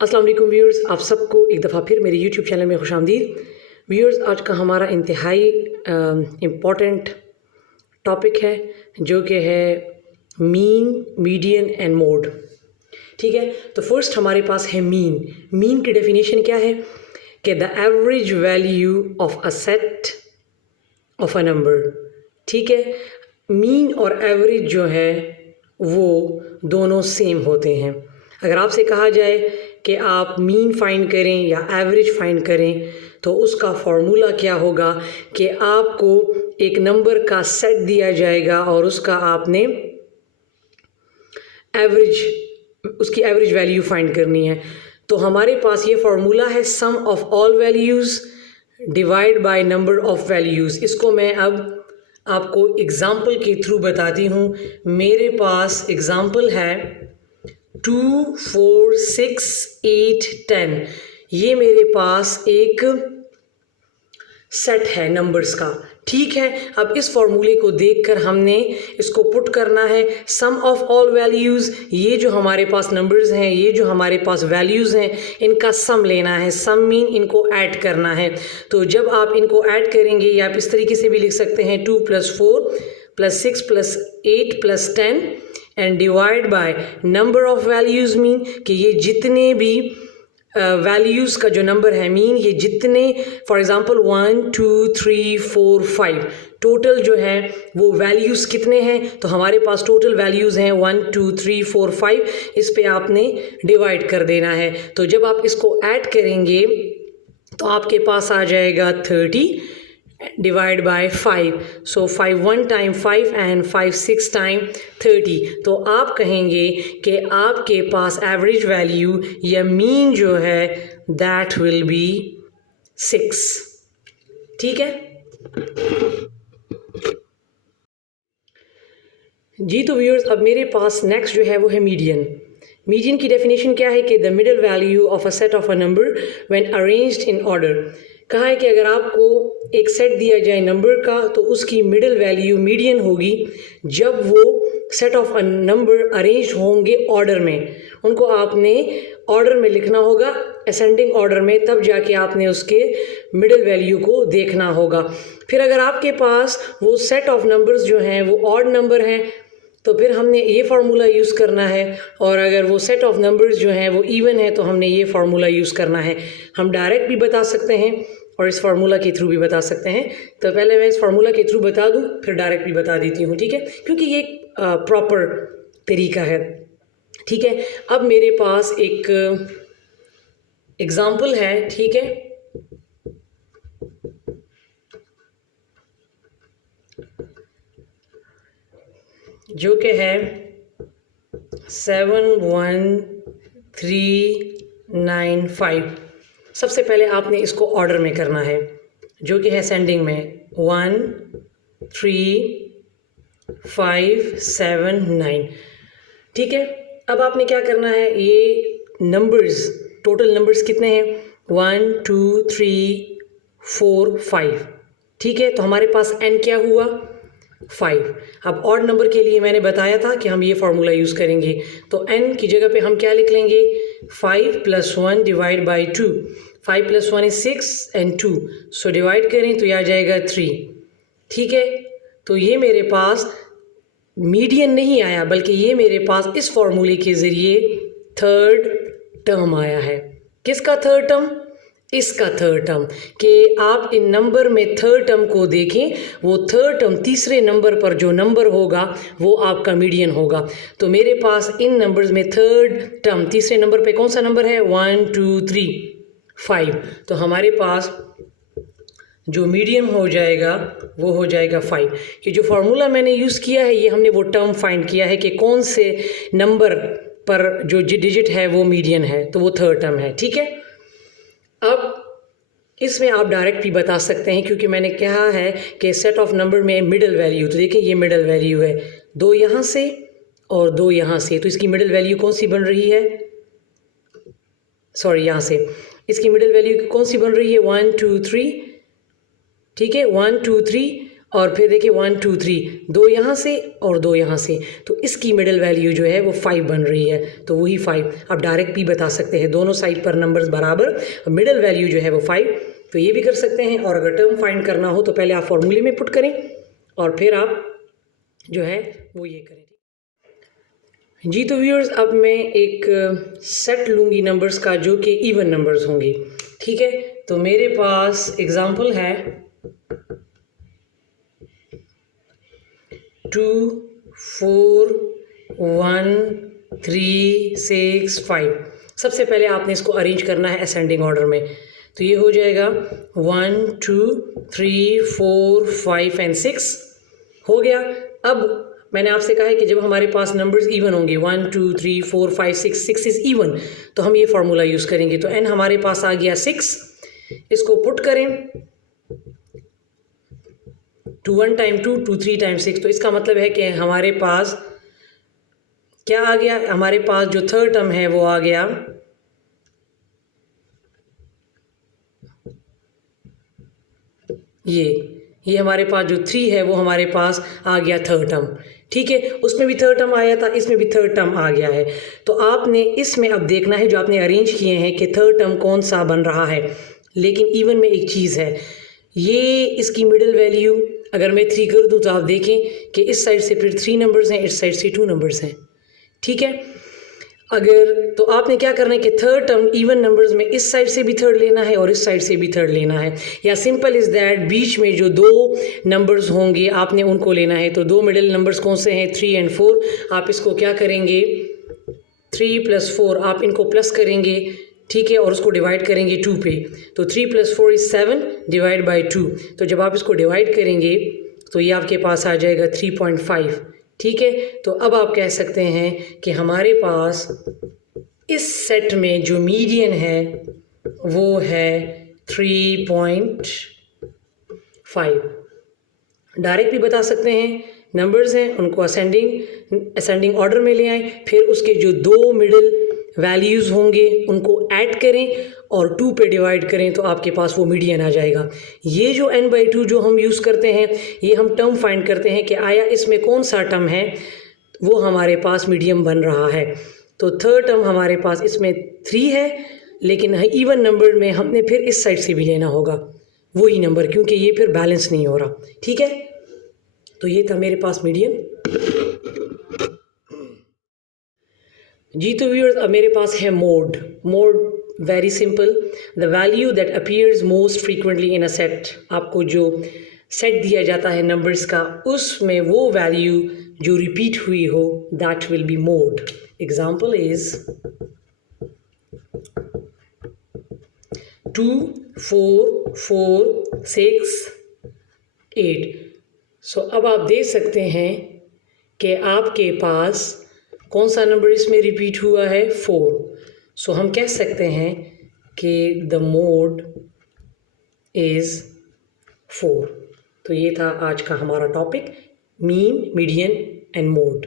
अस्सलाम वालेकुम व्यूअर्स, आप सबको एक दफ़ा फिर मेरे यूट्यूब चैनल में खुशामदीद। व्यूअर्स, आज का हमारा इंतहाई इम्पॉर्टेंट टॉपिक है जो कि है मीन, मीडियन एंड मोड। ठीक है, तो फर्स्ट हमारे पास है मीन। मीन की डेफिनेशन क्या है कि the average value of a set of a number. ठीक है, मीन और एवरेज जो है वो दोनों सेम होते हैं। अगर आपसे कहा जाए कि आप मीन फाइंड करें या एवरेज फाइंड करें तो उसका फॉर्मूला क्या होगा कि आपको एक नंबर का सेट दिया जाएगा और उसका आपने उसकी एवरेज वैल्यू फाइंड करनी है। तो हमारे पास ये फार्मूला है sum of all values divide by number of values. इसको मैं अब आपको एग्ज़ाम्पल के थ्रू बताती हूँ। मेरे पास एग्ज़ाम्पल है 2, 4, 6, 8, 10। ये मेरे पास एक सेट है नंबर्स का। ठीक है, अब इस फॉर्मूले को देखकर हमने इसको पुट करना है सम ऑफ ऑल वैल्यूज़। ये जो हमारे पास नंबर्स हैं, ये जो हमारे पास वैल्यूज़ हैं, इनका सम लेना है। सम मीन इनको ऐड करना है। तो जब आप इनको ऐड करेंगे, या आप इस तरीके से भी लिख सकते हैं 2 + 4 + 6 + 8 + 10 and divide by number of values. Mean कि ये जितने भी वैल्यूज़ का जो नंबर है, मीन ये जितने, फॉर एग्ज़ाम्पल 1, 2, 3, 4, 5 टोटल जो है वो वैल्यूज़ कितने हैं। तो हमारे पास टोटल वैल्यूज़ हैं 1, 2, 3, 4, 5। इस पे आपने डिवाइड कर देना है। तो जब आप इसको ऐड करेंगे तो आपके पास आ जाएगा 30 divide by 5। So 5 1 time 5 and 5 6 time 30। तो आप कहेंगे कि आपके पास एवरेज वैल्यू या मीन जो है दैट विल बी 6। ठीक है जी। तो व्यूअर्स, अब मेरे पास नेक्स्ट जो है वो है मीडियन। मीडियन की डेफिनेशन क्या है कि the middle value of a set of a number when arranged in order. कहा है कि अगर आपको एक सेट दिया जाए नंबर का तो उसकी मिडल वैल्यू मीडियन होगी जब वो set of a number arrange होंगे ऑर्डर में। उनको आपने ऑर्डर में लिखना होगा, असेंडिंग ऑर्डर में, तब जाके आपने उसके मिडल वैल्यू को देखना होगा। फिर अगर आपके पास वो सेट ऑफ नंबर्स जो हैं वो ऑड नंबर हैं तो फिर हमने ये फार्मूला यूज़ करना है, और अगर वो सेट ऑफ नंबर्स जो हैं वो इवन है तो हमने ये फार्मूला यूज़ करना है। हम डायरेक्ट भी बता सकते हैं और इस फार्मूला के थ्रू भी बता सकते हैं। तो पहले मैं इस फार्मूला के थ्रू बता दूं, फिर डायरेक्ट भी बता देती हूँ। ठीक है, क्योंकि ये प्रॉपर तरीका है। ठीक है, अब मेरे पास एक एग्ज़ाम्पल है। ठीक है, जो कि है 71395। सबसे पहले आपने इसको ऑर्डर में करना है, जो कि है सेंडिंग में 1 3 5 7 9। ठीक है, अब आपने क्या करना है, ये नंबर्स, टोटल नंबर्स कितने हैं 1 2 3 4 5। ठीक है, तो हमारे पास n क्या हुआ 5। अब ऑड नंबर के लिए मैंने बताया था कि हम ये फार्मूला यूज़ करेंगे। तो n की जगह पे हम क्या लिख लेंगे 5 + 1 divide by 2। 5 + 1 is 6 and 2, so divide करें तो यह आ जाएगा 3। ठीक है, तो ये मेरे पास मीडियन नहीं आया, बल्कि ये मेरे पास इस फार्मूले के ज़रिए थर्ड टर्म आया है। किसका थर्ड टर्म? इसका थर्ड टर्म। कि आप इन नंबर में थर्ड टर्म को देखें, वो थर्ड टर्म तीसरे नंबर पर जो नंबर होगा वो आपका मीडियन होगा। तो मेरे पास इन नंबर्स में थर्ड टर्म तीसरे नंबर पे कौन सा नंबर है 1 2 3 5। तो हमारे पास जो मीडियन हो जाएगा वो हो जाएगा 5। ये जो फार्मूला मैंने यूज़ किया है, ये हमने वो टर्म फाइंड किया है कि कौन से नंबर पर जो डिजिट है वो मीडियन है, तो वो थर्ड टर्म है। ठीक है, अब इसमें आप डायरेक्ट भी बता सकते हैं, क्योंकि मैंने कहा है कि सेट ऑफ नंबर में मिडल वैल्यू, तो देखिए ये मिडल वैल्यू है 2 यहाँ से और 2 यहाँ से, तो इसकी मिडल वैल्यू कौन सी बन रही है, सॉरी यहाँ से, इसकी मिडल वैल्यू कौन सी बन रही है 1 2 3। ठीक है, 1 2 3 और फिर देखिए 1 2 3, 2 यहाँ से और 2 यहाँ से, तो इसकी मिडिल वैल्यू जो है वो 5 बन रही है, तो वही 5 आप डायरेक्ट भी बता सकते हैं, दोनों साइड पर नंबर्स बराबर, मिडिल वैल्यू जो है वो 5, तो ये भी कर सकते हैं। और अगर टर्म फाइंड करना हो तो पहले आप फॉर्मूले में पुट करें और फिर आप जो है वो ये करें। जी तो व्यूअर्स, अब मैं एक सेट लूँगी नंबर्स का जो कि इवन नंबर्स होंगे, ठीक है। तो मेरे पास एग्जांपल है 2 4 1 3 6 5। सबसे पहले आपने इसको अरेंज करना है असेंडिंग ऑर्डर में, तो ये हो जाएगा 1 2 3 4 5 एंड 6 हो गया। अब मैंने आपसे कहा है कि जब हमारे पास नंबर्स इवन होंगे 1 2 3 4 5 6 इज़ इवन, तो हम ये फार्मूला यूज़ करेंगे। तो n हमारे पास आ गया 6, इसको पुट करें 2 1 टाइम 2 2 3 टाइम 6, तो इसका मतलब है कि हमारे पास क्या आ गया, हमारे पास जो थर्ड टर्म है वो आ गया ये हमारे पास जो 3 है वो हमारे पास आ गया थर्ड टर्म, ठीक है। उसमें भी थर्ड टर्म आया था, इसमें भी थर्ड टर्म आ गया है। तो आपने इसमें अब देखना है जो आपने अरेंज किए हैं कि थर्ड टर्म कौन सा बन रहा है। लेकिन इवन में एक चीज़ है, ये इसकी मिडिल वैल्यू अगर मैं 3 कर दूँ तो आप देखें कि इस साइड से फिर 3 नंबर्स हैं, इस साइड से 2 नंबर्स हैं, ठीक है। अगर तो आपने क्या करना है कि थर्ड टर्म इवन नंबर्स में इस साइड से भी थर्ड लेना है और इस साइड से भी थर्ड लेना है, या सिंपल इज़ दैट बीच में जो 2 नंबर्स होंगे आपने उनको लेना है। तो 2 मिडिल नंबर्स कौन से हैं, 3 एंड 4। आप इसको क्या करेंगे 3 + 4 आप इनको प्लस करेंगे, ठीक है, और उसको डिवाइड करेंगे 2 पे। तो 3 + 4 इज़ 7 डिवाइड बाई 2। तो जब आप इसको डिवाइड करेंगे तो ये आपके पास आ जाएगा 3.5, ठीक है। तो अब आप कह सकते हैं कि हमारे पास इस सेट में जो मीडियन है वो है 3.5। डायरेक्ट भी बता सकते हैं, नंबर्स हैं उनको असेंडिंग ऑर्डर में ले आएँ, फिर उसके जो 2 मिडिल वैल्यूज़ होंगे उनको ऐड करें और 2 पे डिवाइड करें, तो आपके पास वो मीडियन आ जाएगा। ये जो n/2 जो हम यूज़ करते हैं, ये हम टर्म फाइंड करते हैं कि आया इसमें कौन सा टर्म है वो हमारे पास मीडियम बन रहा है। तो थर्ड टर्म हमारे पास इसमें 3 है, लेकिन इवन नंबर में हमने फिर इस साइड से भी लेना होगा वही नंबर, क्योंकि ये फिर बैलेंस नहीं हो रहा, ठीक है। तो ये था मेरे पास मीडियन। जी तो व्यूअर्स, अब मेरे पास है mode. Very simple, the value that appears most frequently in a set. आपको जो सेट दिया जाता है नंबर्स का, उसमें वो वैल्यू जो रिपीट हुई हो, that will be mode. Example is 2 4 4 6 8। सो अब आप देख सकते हैं कि आपके पास कौन सा नंबर इसमें रिपीट हुआ है, 4। सो हम कह सकते हैं कि द मोड इज़ 4। तो ये था आज का हमारा topic, mean, median and mode.